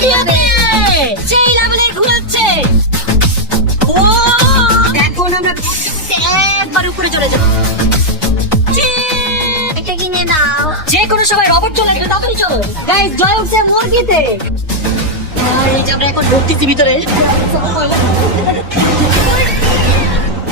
স্টুডিওতে সেই লেভেলে ঘুরাচ্ছে। ও এখন আমরা একবার উপরে চলে যাব। এটা কিনে নাও। যে কোনো সময় রবট চলে আসবে, তাড়াতাড়ি চলো গাইস। জয় উঠছে মুরগিতে। আর এই যে আমরা এখন ঢুকতেছি ভিতরে।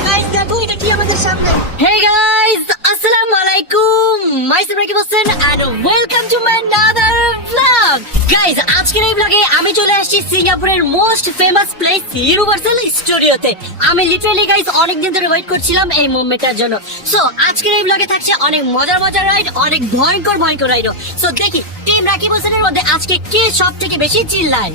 গাইস দেখো এটা কি আমাদের সামনে। হে গাইস, আসসালামু আলাইকুম। Myself Rakib Hossain and welcome to my another blog. Guys আজকের এই ব্লগে আমি চলে আসছি সিঙ্গাপুরের মোস্ট ফেমাস প্লেস ইউনিভার্সাল স্টুডিওতে। আমি লিটারালি গাইস অনেকদিন ধরে ওয়েট করছিলাম এই মোমেন্টটার জন্য। সো আজকের এই ব্লগে থাকছে অনেক মজার মজার রাইড, অনেক ভয়ঙ্কর ভয়ঙ্কর রাইডও। সো দেখি টিম রাকিব হোসেনের মধ্যে আজকে কে সব থেকে বেশি চিল্লায়।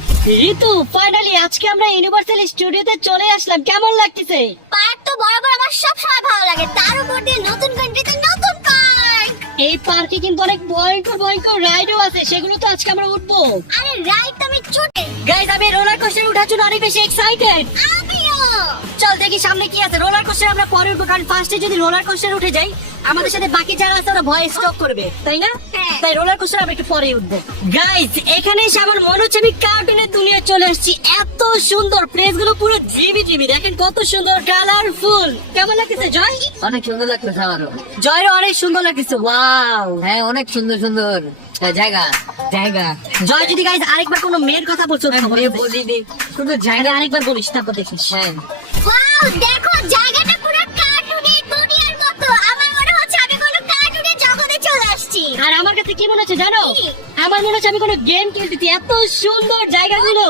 ঋতু, ফাইনালি আজকে আমরা ইউনিভার্সাল স্টুডিওতে চলে আসলাম, কেমন লাগতেছে? পার্ক তো বরাবর আমার সবসময় ভালো লাগে, তার উপর দিয়ে নতুন কান্ট্রিতে নতুন পার্ক। এই পার্কে কিন্তু অনেক ভয়ঙ্কর ভয়ঙ্কর রাইডও আছে, সেগুলো তো আজকে আমরা উঠবো। আরে রাইড তো আমি ছুটে। গাইস আমি রোলার কোস্টারে ওঠার জন্য অনেক বেশি এক্সাইটেড। আমিও। চল দেখি সামনে কি আছে। রোলার কোস্টারে আমরা পরে উঠবো, কারণ ফার্স্টে যদি রোলার কোস্টারে উঠে যাই আমাদের সাথে বাকি যারা আছে ওরা ভয় স্টপ করবে, তাই না? হ্যাঁ। তাই রোলার কোস্টারে আমরা একটু পরে উঠবো। গাইস এখানে এসে আমার মনে হচ্ছে আমি কার্টুনের দুনিয়ায় চলে আসছি। এত সুন্দর প্লেস গুলো, পুরো জিবি জিবি, দেখেন কত সুন্দর কালারফুল। কেমন লাগতেছে জয়? অনেক সুন্দর লাগতেছে আমারও। জয়ের অনেক সুন্দর লাগতেছে। ওয়াও, হ্যাঁ অনেক সুন্দর সুন্দর জায়গা জায়গা। জয় যদি গাইস আরেকবার কোনো মেয়ের কথা বলছো বলিনি, শুধু জায়গা জায়গা। আরেকবার বলিস, তারপর দেখিস। হ্যাঁ ওয়াও, দেখো জায়গাটা পুরো কার্টুনের দুনিয়ার মতো। আমার মনে হচ্ছে আমি কোনো কার্টুনের জগতে চলে আসছি। আর আমার কাছে কি মনে হচ্ছে জানো? কি? আমার মনে হচ্ছে আমি কোনো গেম খেলতেছি, এত সুন্দর জায়গাগুলো।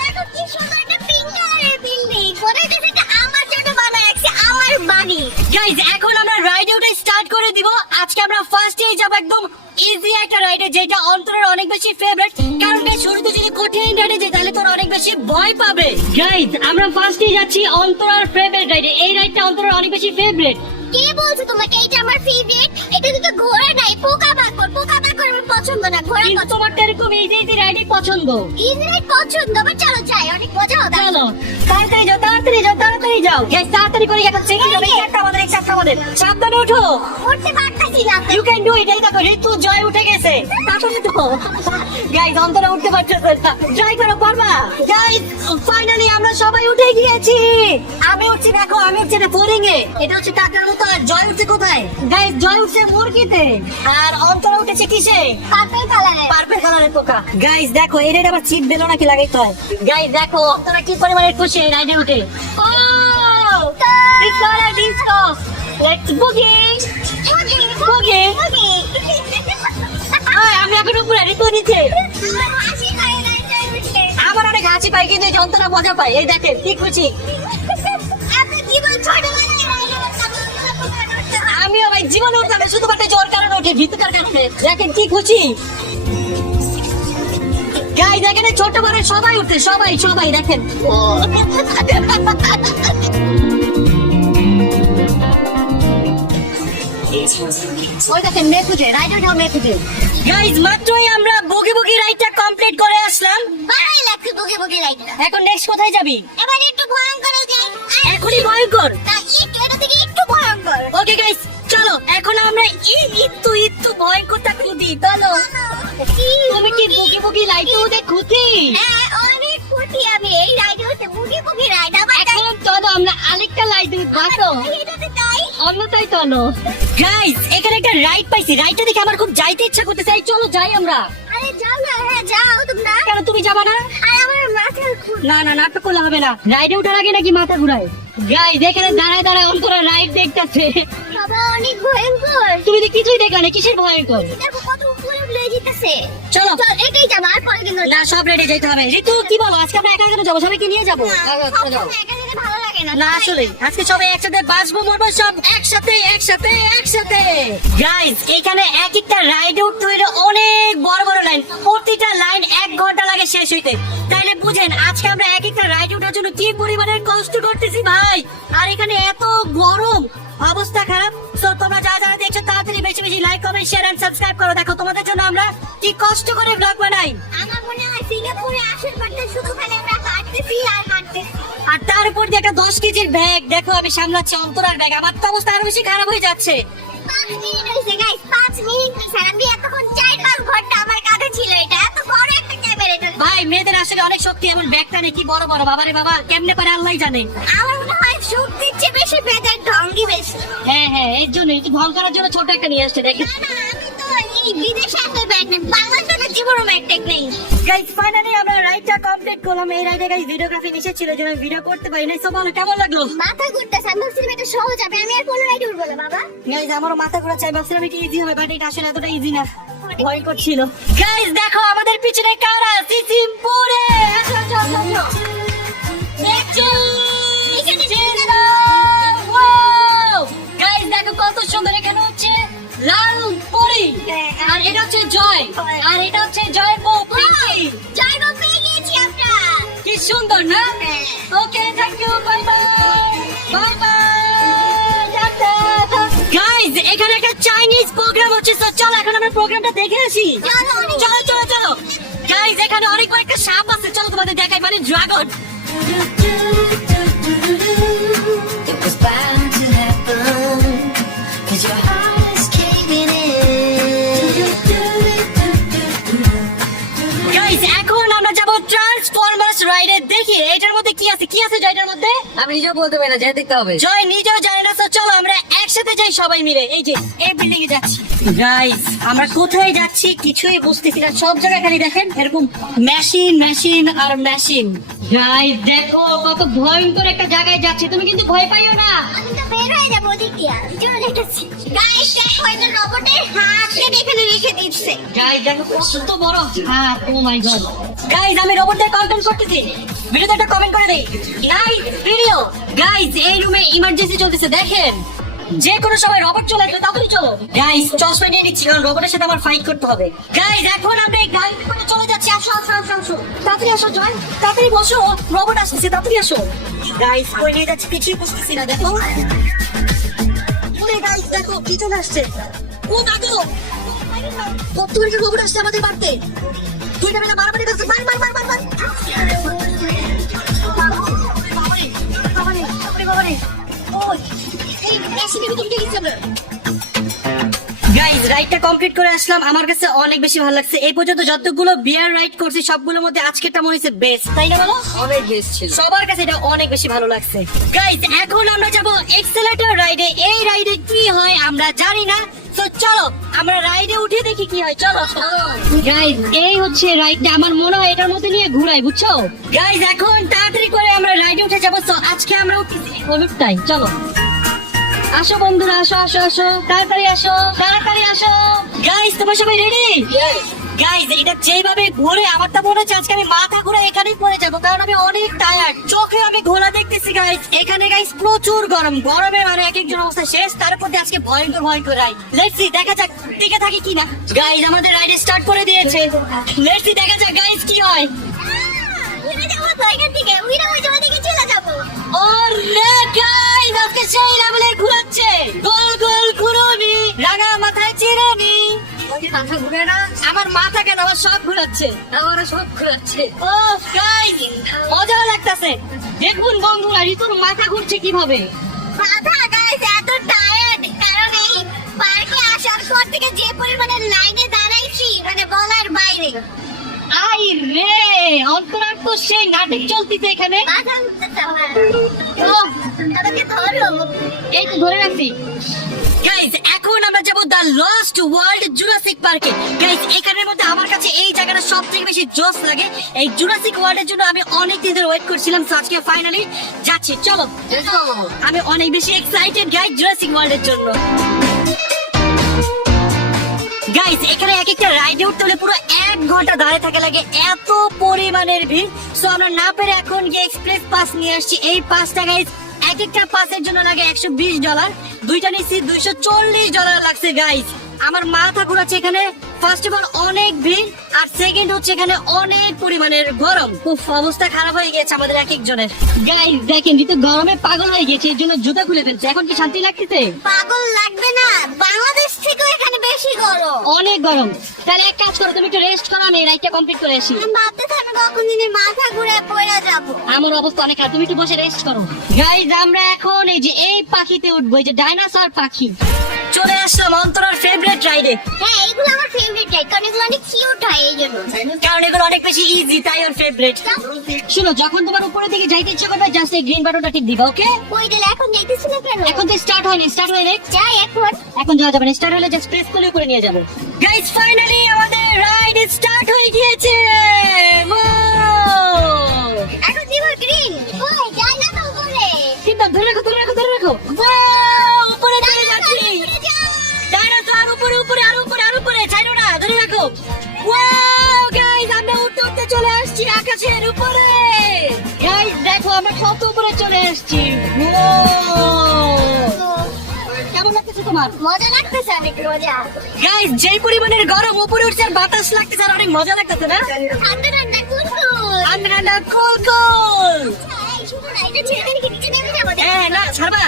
দেখো কি সুন্দর একটা পিঙ্ক কালারের বিল্ডিং। মনে হচ্ছে এটা আমার জন্য বানায় রাখছে, আমার বাড়ি। গাইজ এখন আমরা রাইডে ওটা স্টার্ট করে দিব। আজকে আমরা ফার্স্টেই যাব একদম ইজি একটা রাইডে, যেটা অন্তরের অনেক বেশি ফেভারিট। কারণ গাইজ শুরুতে যদি কঠিন রাইডে যাই তাহলে তোর অনেক বেশি ভয় পাবে। গাইজ আমরা ফার্স্টেই যাচ্ছি অন্তরার ফেভারিট রাইডে। এই রাইডটা অন্তরের অনেক বেশি ফেভারিট। কে বলছো তোমাকে এটা আমার ফেভারিট? এটা তো ঘোড়া নাই, পোকামাকড়। পোকামাকড় আমার পছন্দ না, ঘোড়া কিন্তু পছন্দ। তোমার তো এরকম ইজি ইজি রাইডই পছন্দ। ইজি রাইড পছন্দ, বাট চলো যাই, অনেক মজা হবে। চলো তাড়াতাড়ি যাও, তাড়াতাড়ি যাও, তাড়াতাড়ি যাও। গাইজ তাড়াতাড়ি করে একটা চেকিং হবে। একটা আমাদের, একটা আমাদের। সাবধানে ওঠো। উঠতে পারতাছি না তো। You can do it. এই দেখো ঋতু, জয় উঠে গেছে। তাড়াতাড়ি তো গাইজ অন্তরা উঠতে পারতেছে না। ট্রাই করো, পারবা? গাইজ ফাইনালি আমরা সবাই উঠে গিয়েছি। আমি উঠছি, দেখো আমি উঠছি না বোরিং এ। এটা হচ্ছে টাকার মতো। আর জয় উঠছে কোথায়? গাইজ জয় উঠছে মুরগিতে। আর অন্তরা উঠেছে কিসে? পার্পল কালারে। পার্পল কালারের পোকা। গাইজ দেখো এই রাইড আবার চিপ দিল নাকি লাগাইতে হয়। গাইজ দেখো অন্তরা কি পরিমাণে খুশি এই রাইডে উঠে। ও ডিসকো, লেটস বুগি বুগি। আমি এখন উপরে, ঋতু নিচে। আমার অনেক হাসি পাই, কিন্তু এই যন্ত্রণা মজা পাই। এই দেখেন কি খুশি। আমিও ভাই জীবনে উঠতাম না, শুধুমাত্র জ্বর কারণে উঠে, ভিতকার কারণে। দেখেন কি খুশি। গাইস দেখেন ছোট বড় সবাই উঠছে, সবাই সবাই দেখেন। ওই দেখেন মেয়ে খুঁজে, রাইডার ঢাল মেয়ে খুঁজে। গাইস মাত্রই আমরা বগি বগি রাইডটা কমপ্লিট করে আসলাম। ভালোই লাগছে বুগে বুগে রাইডটা। এখন নেক্সট কোথায় যাবি? এবার একটু ভয়ঙ্কর যাই। এখনই ভয়ঙ্কর। না, এটা থেকে একটু ভয়ঙ্কর। ওকে গাইস চলো এখন আমরা একটু একটু ভয়ঙ্করটা খুঁজি। চলো। তুমি কি বুগি বুগি লাইটে ওদের খুঁজি? হ্যাঁ, অনেক খুশি আমি। এই রাইড হচ্ছে বুগে বুগে রাইড। আমার এখন চলো আমরা আরেকটা লাইট বাসো। এটাতে তাই। অন্যটাই চলো। গাইস এখানে একটা রাইড পাইছি, রাইডটা দেখে আমার খুব যাইতে ইচ্ছা করতেছে। এই চলো যাই আমরা। আরে যাও না, হ্যাঁ যাও তোমরা। কেন তুমি যাবা না? আর আমার মাথা না না, নাটক করলে হবে না। রাইডে ওঠার আগে নাকি মাথা ঘুরায়। গাইস এখানে দাঁড়ায় দাঁড়ায় অন্তরা রাইড দেখতেছে। সবাই অনেক ভয়ঙ্কর। তুমি তো কিছুই দেখো না, কিসের ভয়ঙ্কর? দেখো কত উপরে উঠে যেতেছে। চলো চল এটাই যাবো, আর পরে কিন্তু না, সব রেডি যেতে হবে। ঋতু কি বলো, আজকে আমরা একা একা যাবো, সবাইকে নিয়ে যাবো? সবসময় একা যেতে ভালো লাগে না। না আসলে আজকে সবাই একসাথে বাঁচবো, মরবো সব একসাথে একসাথে একসাথে। গাইস এখানে এক একটা রাইডে উঠতে হইলে অনেক বড় বড় লাইন, প্রতিটা লাইন 1 ঘন্টা লাগে শেষ হইতে। তাইলে বুঝেন আজকে আমরা এক একটা রাইডে ওঠার জন্য কি পরিমাণের কষ্ট করতেছি ভাই। আর এখানে এত গরম, অবস্থা খারাপ। তো তোমরা যারা যারা দেখছো তাড়াতাড়ি বেশি বেশি like comment share and subscribe করো। দেখো তোমাদের জন্য আমরা কি কষ্ট করে ব্লগ বানাই। আমার মনে হয় সিঙ্গাপুরে আসার পরে শুধু খালি আমরা হাঁটতেছি আর হাঁটতেছি। আর তার উপর দিয়ে একটা 10 কেজির ব্যাগ। দেখো আমি সামলাচ্ছি অন্তরার ব্যাগ, আমার তো অবস্থা আরো বেশি খারাপ হয়ে যাচ্ছে। 5 মিনিট হয়েছে গাইস, 5 মিনিট হয়েছে। আমি এতক্ষণ 4-5 ঘন্টা আমার কাঁধে ছিল এটা। এত বড় একটা ক্যামেরা এটা। ভাই মেয়েদের অনেক শক্তি, এমন ব্যাগটা নাকি বড় বড়, বাবারে বাবা কেমনে পারে আল্লাহ জানে। আমার মনে হয় শক্তির চেয়ে বেশি বেজার ঢঙ্গি বেশি। হ্যাঁ হ্যাঁ, এর জন্য একটু ভয় করার জন্য ছোট একটা নিয়ে আসছে দেখেন। না না, আমি তো এই বিদেশে একটা ব্যাগ নেই, বাংলাদেশে জীবনও ব্যাগ টেক নেই। গাইস ফাইনালি আমরা রাইডটা কমপ্লিট করলাম। এই রাইডে গাইস ভিডিওগ্রাফি নিষেধ ছিল, যেন ভিডিও করতে পারি না। সব ভালো, কেমন লাগলো? মাথা ঘুরতেছে, আমি ভাবছিলাম এটা সহজ হবে, আমি আর কোনো রাইড উঠবো না বাবা। গাইস আমারও মাথা ঘোরা চাই, ভাবছিলাম এটা ইজি হবে, বাট এটা আসলে এতটা ইজি না, ভয় করছিল। গাইস দেখো আমাদের পিছনে কারা, সিসিমপুরে। আসো আসো আসো আসো। দেখছো? এখানে Wow! Guys, দেখো কত সুন্দর, এখানে হচ্ছে লাল পরি, আর এটা হচ্ছে জয়, আর এটা হচ্ছে জয়ের বউ পিঙ্কি। জয় বাবা, পেয়ে গিয়েছি আমরা। কি সুন্দর না? Okay, thank you, bye bye bye bye, tata. Guys এখানে একটা চাইনিজ প্রোগ্রাম হচ্ছে, তো চলো এখন আমরা প্রোগ্রামটা দেখে আসি। চলো, চলো চলো চলো। গাইস এখানে অনেক বড় একটা সাপ আছে, চলো তোমাদের দেখাই, মানে dragon. It was bound to happen, 'cause your heart is caving in. Guys এখন আমরা যাব ট্রান্সফরমার্স রাইডে, দেখি এটার মধ্যে কি আছে, কি আছে জয়টার মধ্যে। আমি নিজেও বলতে পারি না, যাই দেখতে হবে। জয় নিজেও জানে না, তো চলো আমরা একসাথে যাই সবাই মিলে। এই যে এই বিল্ডিং এ যাচ্ছি। গাইস আমরা কোথায় যাচ্ছি কিছুই বুঝতেছি না, সব জায়গায় খালি দেখেন এরকম মেশিন মেশিন আর মেশিন। গাইস দেখো কত ভয়ঙ্কর একটা জায়গায় যাচ্ছি, তুমি কিন্তু ভয় পাইও না। আমি তো বের হয়ে যাবো ওদিক দিয়ে, চলে দেখেছি। গাইস দেখো, এটা রোবটের হাতকে এখানে রেখে দিচ্ছে। গাইস দেখো কত বড় হাত, ও মাই গড। গাইস আমি রোবটদের কন্টেন্ট করতেছি, ভিডিওতে একটা কমেন্ট করে দেই, নাইস ভিডিও। গাইস এই রুমে ইমার্জেন্সি চলতেছে, দেখেন যে কোনো সময় রোবট চলে আসবে, তাড়াতাড়ি চলো। গাইস চশমা নিয়ে নিচ্ছি, কারণ রোবটের সাথে আমার ফাইট করতে হবে। গাইস এখন আমরা এই গাড়িতে করে চলে যাচ্ছি, আসো আসো আসো আসো, তাড়াতাড়ি আসো জয়, তাড়াতাড়ি বসো, রোবট আসছে, তাড়াতাড়ি আসো। গাইস কই নিয়ে যাচ্ছি কিছুই বুঝতেছি না, দেখো ওরে গাইস দেখো কি চলে আসছে, ও দেখো কত বড় রোবট আসছে আমাদের বাড়িতে। দুইটা মিলে মারামারি করছে, মার মার মার মার মার। গাইজ রাইডটা কমপ্লিট করে আসলাম, আমার কাছে অনেক বেশি ভালো লাগছে। এই পর্যন্ত যতগুলো বিয়ার রাইড করছি সবগুলোর মধ্যে আজকেরটা মনে হচ্ছে বেস্ট, তাই না বলো? অনেক বেস্ট ছিল। সবার কাছে এটা অনেক বেশি ভালো লাগছে। গাইজ এখন আমরা যাব এক্সেলেটর রাইডে। এই রাইডে কি হয় আমরা জানি না, তো চলো আমরা রাইডে উঠে দেখি কি হয়, চলো। গাইজ এই হচ্ছে রাইডটা, আমার মনে হয় এটার মধ্যে নিয়ে ঘুরাই, বুঝছো? গাইজ এখন তাড়াতাড়ি করে আমরা রাইডে উঠে যাবো, তো আজকে আমরা উঠতেছি হলুদটাই, চলো। আসো বন্ধুরা, আসো আসো আসো, তাড়াতাড়ি আসো তাড়াতাড়ি আসো। গাইজ তোমরা সবাই রেডি? গাইজ এটা যেভাবে ঘুরে আমার তো মনে হচ্ছে আজকে আমি মাথা ঘুরে এখানেই পড়ে যাবো, কারণ আমি অনেক টায়ার্ড, চোখে আমি ঘোলা দেখতেছি। গাইজ এখানে গাইজ প্রচুর গরম, গরমে মানে এক একজন অবস্থা শেষ, তারপর দিয়ে আজকে ভয়ঙ্কর ভয়ঙ্কর রাইড। লেটস সি, দেখা যাক টিকে থাকি কিনা। গাইজ আমাদের রাইড স্টার্ট করে দিয়েছে, লেটস সি দেখা যাক গাইজ কি হয়। উড়ে যাবো তো এখান থেকে, উড়ে ওই জায়গা থেকে চলে যাবো। ওরে গাইজ আজকে সেই লেভেলে ঘুরাচ্ছে, গোল গোল ঘুরুনি, রাঙা মাথায় চিরুনি। মাথা ঘুরে না, আমার মাথা কেন, আমার সব ঘুরাচ্ছে। আমারও সব ঘুরাচ্ছে। ও গাইজ মজা লাগতেছে, দেখুন বন্ধুরা ঋতুর মাথা ঘুরছে কিভাবে। মাথা গাইস এত টায়ার্ড, কারণ এই পার্কে আসার পর থেকে যে পরিমাণে লাইনে দাঁড়াইছি মানে বলার বাইরে। আই রে অন্তরার তো সেই নাটক চলতেছে এখানে। মাথা ঘুরতেছে আমার। ও আমাকে ধরো। এই তো ধরে রাখছি। গাইজ এখন আমরা যাব দ্য লস্ট ওয়ার্ল্ড জুরাসিক পার্কে। গাইজ এখানের মধ্যে আমার কাছে এই জায়গাটা সব থেকে বেশি জোস লাগে। এই জুরাসিক ওয়ার্ল্ডের জন্য আমি অনেক দিন ধরে ওয়েট করছিলাম, তো আজকে ফাইনালি যাচ্ছি, চলো। আমি অনেক বেশি এক্সাইটেড গাইজ জুরাসিক ওয়ার্ল্ডের জন্য। গাইস এখানে এক একটা রাইডে উঠতে হলে পুরো 1 ঘন্টা দাঁড়িয়ে থাকা লাগে, এত পরিমাণের ভিড়। সো আমরা না পেরে এখন গিয়ে এক্সপ্রেস পাস নিয়ে আসছি। এই পাসটা গাইস এক একটা পাসের জন্য লাগে $120, দুইটা নিচ্ছি $240 লাগছে। গাইস আমার মাথা ঘোরাচ্ছে, এখানে ফার্স্ট অফ অল অনেক ভিড়, আর সেকেন্ড হচ্ছে এখানে অনেক পরিমাণের গরম। খুব অবস্থা খারাপ হয়ে গেছে আমাদের এক একজনের। গাইস দেখেন ঋতু গরমে পাগল হয়ে গেছে, এর জন্য জুতা খুলে ফেলছে। এখন কি শান্তি লাগতেছে? পাগল লাগবে না, বাংলাদেশ থেকে এখানে বেশি গরম। অনেক গরম। তাহলে এক কাজ করো, তুমি একটু রেস্ট করো, আমি রাইডটা কমপ্লিট করে আসি। আমি ভাবতেছি আমি কখন দিনে মাথা ঘুরে পড়ে যাবো। আমার অবস্থা অনেক খারাপ, তুমি একটু বসে রেস্ট করো। গাইজ আমরা এখন এই যে এই পাখিতে উঠবো, এই যে ডাইনোসর পাখি। চলে আসলাম অন্তরার ফেভারিট রাইডে। হ্যাঁ এইগুলো আমার ফেভারিট রাইড, কারণ এগুলো অনেক কিউট হয় এই জন্য। কারণ এগুলো অনেক বেশি ইজি, তাই ওর ফেভারিট। শুনো, যখন তোমার উপরের দিকে যাইতে ইচ্ছে করবে জাস্ট এই গ্রিন বাটনটা টিপ দিবা, ওকে? ওই দিলে এখন যাইতেছি না কেন? এখন তো স্টার্ট হয়নি, স্টার্ট হয়নি। যাই এখন। এখন যাওয়া যাবে না, স্টার্ট হলে জাস্ট প্রেস করে উপরে নিয়ে যাবে। গাইস ফাইনালি আমাদের রাইড স্টার্ট হয়ে গিয়েছে। এখন দিব গ্রিন। ওই যাই না তো উপরে। চিন্তা, ধরে রাখো ধরে রাখো ধরে রাখো। Wow, উপরে চলে যাচ্ছি। উপরে যাও। ডাইনোসর উপরে উপরে আর উপরে আর উপরে, ছাইরো না, ধরে রাখো। ওয়াও গাইস, আমরা উঠতে উঠতে চলে আসছি আকাশের উপরে। গাইস দেখো আমরা কত উপরে চলে আসছি। কেমন লাগতেছে তোমার? মজা লাগতেছে, অনেক মজা। গাইস যেই পরিমাণের গরম উপরে উঠছে আর বাতাস লাগতেছে আর অনেক মজা লাগতেছে না? ঠান্ডা ঠান্ডা কুলকুল। ঠান্ডা ঠান্ডা কুল কুল। এই শুনো না, এটা ছেড়ে দিলে কি নিচে নেমে যাবো? না ছাড়বা,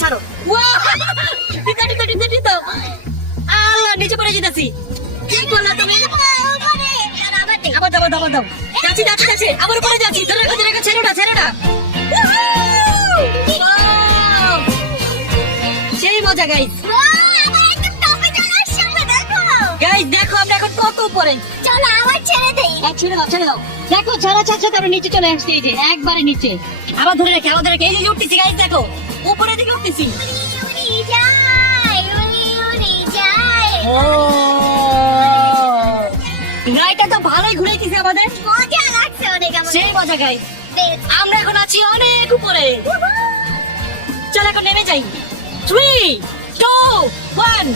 ছাড়ো। ওয়াও, টিতা টিতা টিতা টিতা। আল্লাহ, নিচে পড়ে যেতেছি। কি করলা তুমি? উপরে। আর আবার দে। আবার দাও দাও দাও। যাচ্ছি যাচ্ছি যাচ্ছি, আবার উপরে যাচ্ছি। ধরে রাখো ছেড়ো না ছেড়ো না। Wow! সেই মজা গাইস। ওয়াও, আবার একদম টপে চলে আসছি আমরা, দেখো। গাইস দেখো আমরা এখন কত উপরে। চলো আবার ছেড়ে দেই। ছেড়ে দাও ছেড়ে দাও। দেখো ছাড়া ছাড়া তারপর নিচে চলে আসছে, এই যে একবারে নিচে। আবার ধরে রাখি আবার ধরে রাখি, এই যে উঠতেছি গাইস, দেখো উপরের দিকে উঠতেছি। উড়ি যায়, উড়ি যায়। ও রাইডটা তো ভালোই ঘুরাইতেছে আমাদের। মজা লাগছে অনেক আমার। সেই মজা গাইস। বেশ। আমরা এখন আছি অনেক উপরে। চল এখন নেমে যাই। 3, 2, 1।